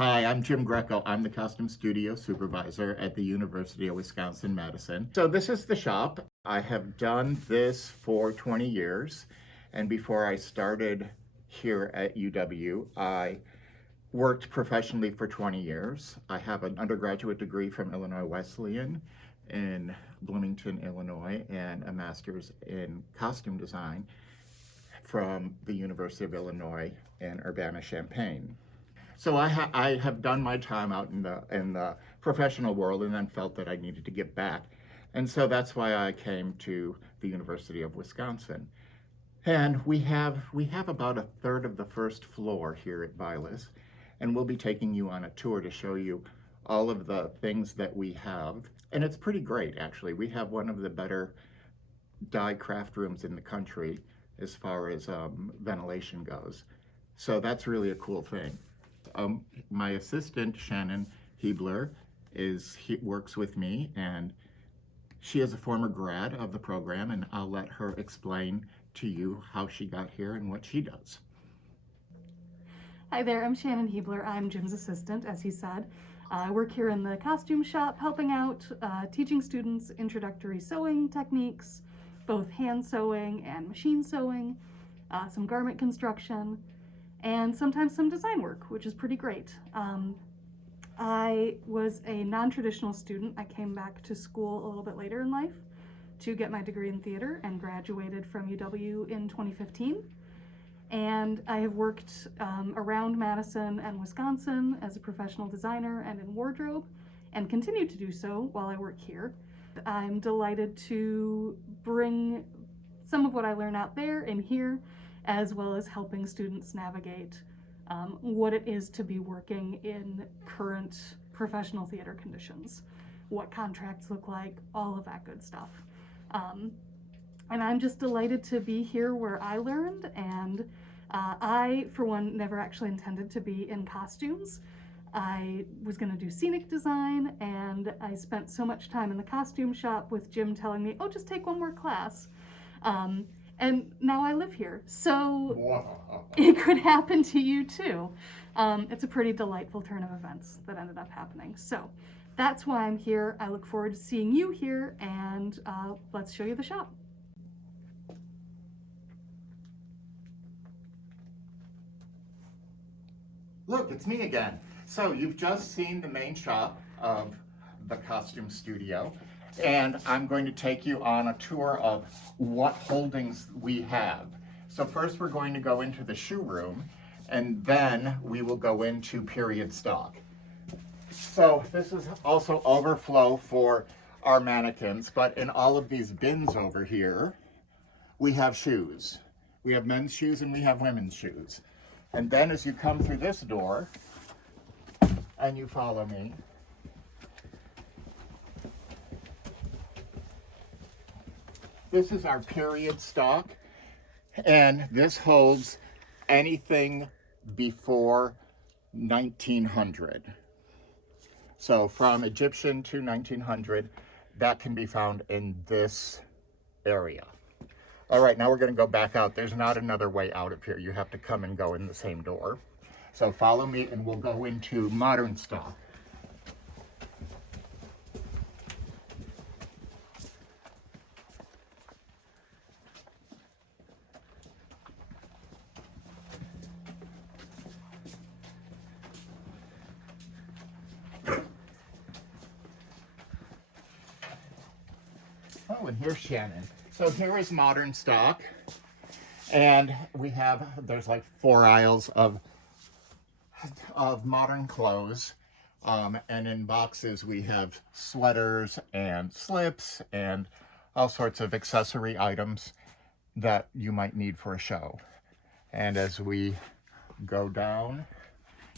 Hi, I'm Jim Greco. I'm the costume studio supervisor at the University of Wisconsin-Madison. So this is the shop. I have done this for 20 years. And before I started here at UW, I worked professionally for 20 years. I have an undergraduate degree from Illinois Wesleyan in Bloomington, Illinois, and a master's in costume design from the University of Illinois in Urbana-Champaign. So I have done my time out in the professional world and then felt that I needed to give back. And so that's why I came to the University of Wisconsin. And we have about a third of the first floor here at Vilas, and we'll be taking you on a tour to show you all of the things that we have. And it's pretty great, actually. We have one of the better dye craft rooms in the country as far as ventilation goes. So that's really a cool thing. My assistant, Shannon Hebler, works with me, and she is a former grad of the program, and I'll let her explain to you how she got here and what she does. Hi there, I'm Shannon Hebler. I'm Jim's assistant, as he said. I work here in the costume shop, helping out, teaching students introductory sewing techniques, both hand sewing and machine sewing, some garment construction, and sometimes some design work, which is pretty great. I was a non-traditional student. I came back to school a little bit later in life to get my degree in theater and graduated from UW in 2015. And I have worked around Madison and Wisconsin as a professional designer and in wardrobe, and continue to do so while I work here. I'm delighted to bring some of what I learn out there in here, as well as helping students navigate what it is to be working in current professional theater conditions, what contracts look like, all of that good stuff. And I'm just delighted to be here where I learned, and I, for one, never actually intended to be in costumes. I was going to do scenic design, and I spent so much time in the costume shop with Jim telling me, oh, just take one more class. And now I live here, so Wow. it could happen to you too. It's a pretty delightful turn of events that ended up happening. So that's why I'm here. I look forward to seeing you here, and let's show you the shop. Look, it's me again. So you've just seen the main shop of the costume studio, and I'm going to take you on a tour of what holdings we have. So first we're going to go into the shoe room, and then we will go into period stock. So this is also overflow for our mannequins, but in all of these bins over here, we have shoes. We have men's shoes and we have women's shoes. And then as you come through this door, and you follow me, this is our period stock, and this holds anything before 1900. So from Egyptian to 1900, that can be found in this area. All right, now we're going to go back out. There's not another way out of here. You have to come and go in the same door. So follow me and we'll go into modern stock. Oh, and here's Shannon. So here is modern stock, and there's like 4 aisles of modern clothes, and in boxes we have sweaters and slips and all sorts of accessory items that you might need for a show. And as we go down,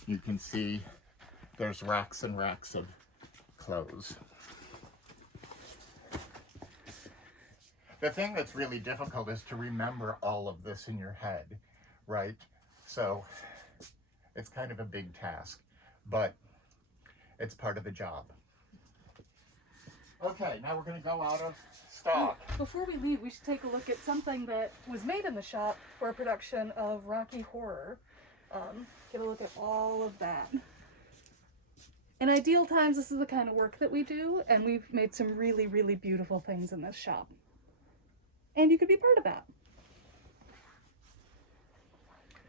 you can see there's racks and racks of clothes. The thing that's really difficult is to remember all of this in your head, right? So it's kind of a big task, but it's part of the job. Okay, now we're going to go out of stock. Before we leave, we should take a look at something that was made in the shop for a production of Rocky Horror. Get a look at all of that. In ideal times, this is the kind of work that we do, and we've made some really, really beautiful things in this shop. And you could be part of that.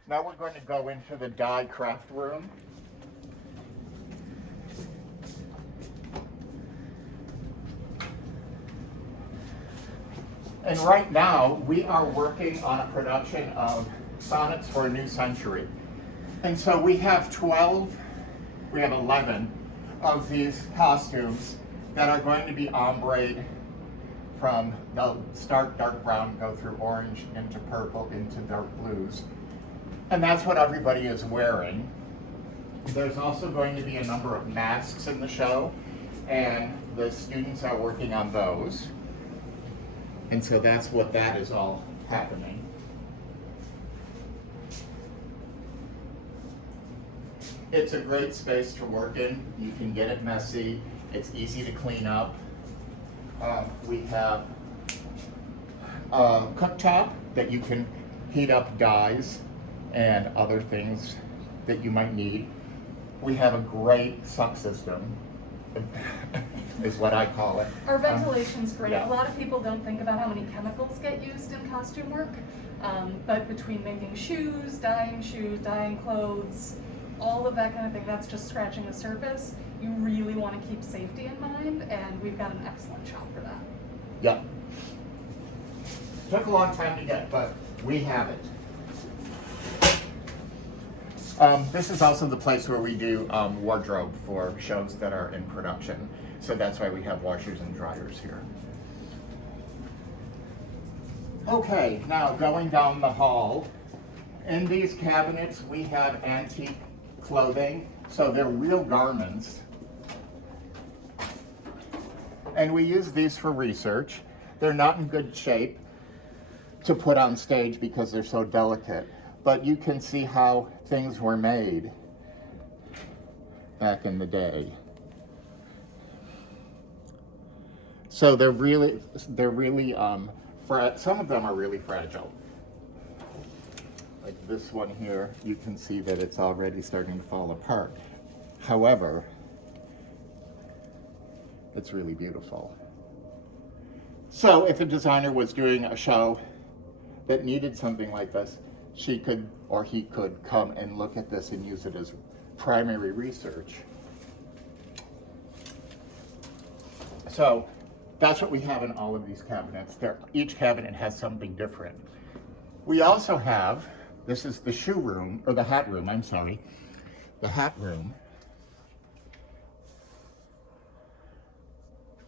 Now we're going to go into the die craft room. And right now, we are working on a production of Sonnets for a New Century. And so we have 11 of these costumes that are going to be ombre'd from, they'll start dark brown, go through orange, into purple, into dark blues. And that's what everybody is wearing. There's also going to be a number of masks in the show, and the students are working on those. And so that's what that is all happening. It's a great space to work in. You can get it messy. It's easy to clean up. We have a cooktop that you can heat up dyes and other things that you might need. We have a great suck system, is what I call it. Our ventilation's great. Yeah. A lot of people don't think about how many chemicals get used in costume work, but between making shoes, dyeing clothes, all of that kind of thing, that's just scratching the surface. You really want to keep safety in mind, and we've got an excellent shop for that. Yep. Took a long time to get, but we have it. This is also the place where we do wardrobe for shows that are in production. So that's why we have washers and dryers here. Okay, now going down the hall. In these cabinets, we have antique clothing. So they're real garments. And we use these for research. They're not in good shape to put on stage because they're so delicate. But you can see how things were made back in the day. So they're really, some of them are really fragile. Like this one here, you can see that it's already starting to fall apart. However, it's really beautiful. So if a designer was doing a show that needed something like this, she could, or he could, come and look at this and use it as primary research. So that's what we have in all of these cabinets. Each cabinet has something different. We also have, this is the shoe room, or the hat room, I'm sorry, the hat room.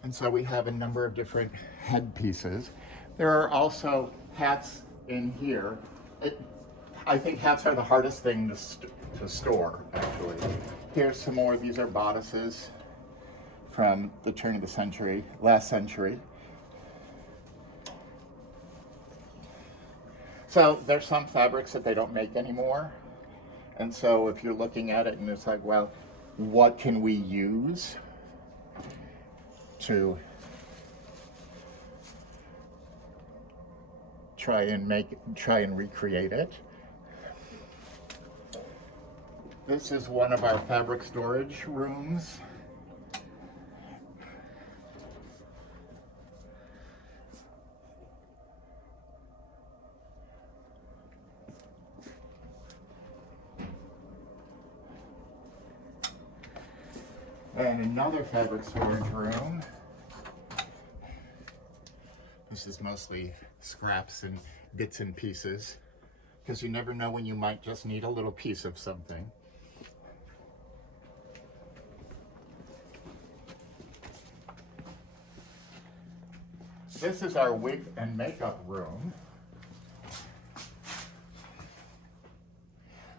And so we have a number of different headpieces. There are also hats in here. I think hats are the hardest thing to store, actually. Here's some more. These are bodices from the turn of the century, last century. So there's some fabrics that they don't make anymore. And so if you're looking at it and it's like, well, what can we use to try and recreate it? This is one of our fabric storage rooms. And another fabric storage room. This is mostly scraps and bits and pieces, because you never know when you might just need a little piece of something. This is our wig and makeup room.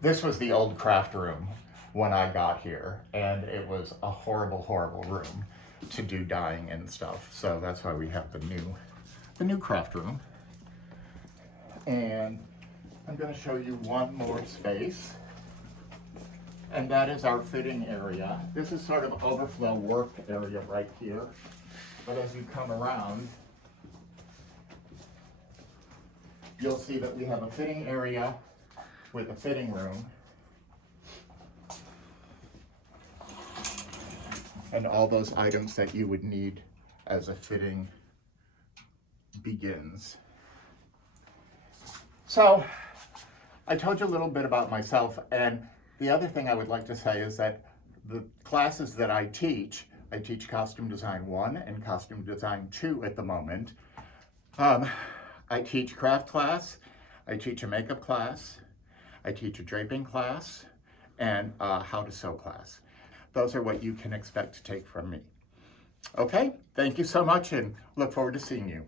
This was the old craft room when I got here, and it was a horrible, horrible room to do dyeing and stuff. So that's why we have the new craft room. And I'm going to show you one more space, and that is our fitting area. This is sort of overflow work area right here. But as you come around, you'll see that we have a fitting area with a fitting room. and all those items that you would need as a fitting begins. So I told you a little bit about myself, and the other thing I would like to say is that the classes that I teach Costume Design 1 and Costume Design 2 at the moment. I teach craft class, I teach a makeup class, I teach a draping class, and a how to sew class. Those are what you can expect to take from me. Okay, thank you so much and look forward to seeing you.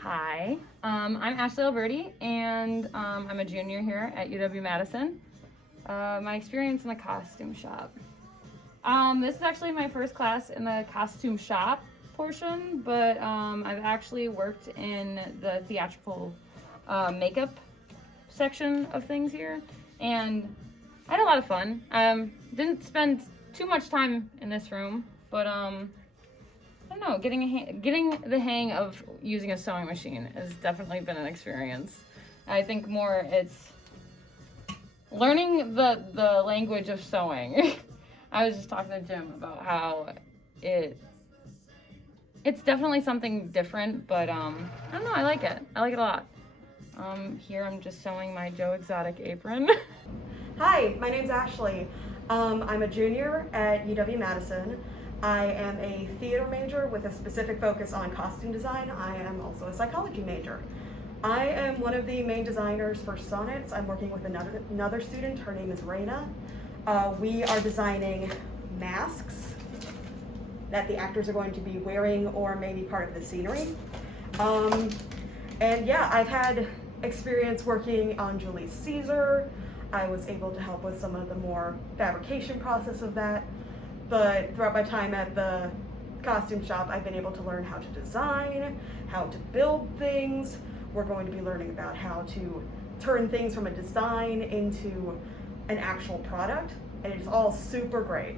Hi, I'm Ashley Alberti, and I'm a junior here at UW-Madison. My experience in the costume shop. This is actually my first class in the costume shop portion, but I've actually worked in the theatrical makeup section of things here, and I had a lot of fun. Didn't spend too much time in this room, but I don't know, getting the hang of using a sewing machine has definitely been an experience. I think more it's learning the language of sewing. I was just talking to Jim about how it's definitely something different, but I don't know, I like it. I like it a lot. Here I'm just sewing my Joe Exotic apron. Hi, my name's Ashley. I'm a junior at UW-Madison. I am a theater major with a specific focus on costume design. I am also a psychology major. I am one of the main designers for Sonnets. I'm working with another student. Her name is Raina. We are designing masks that the actors are going to be wearing or maybe part of the scenery. And yeah, I've had experience working on Julius Caesar. I was able to help with some of the more fabrication process of that. But throughout my time at the costume shop, I've been able to learn how to design, how to build things. We're going to be learning about how to turn things from a design into an actual product, and it's all super great.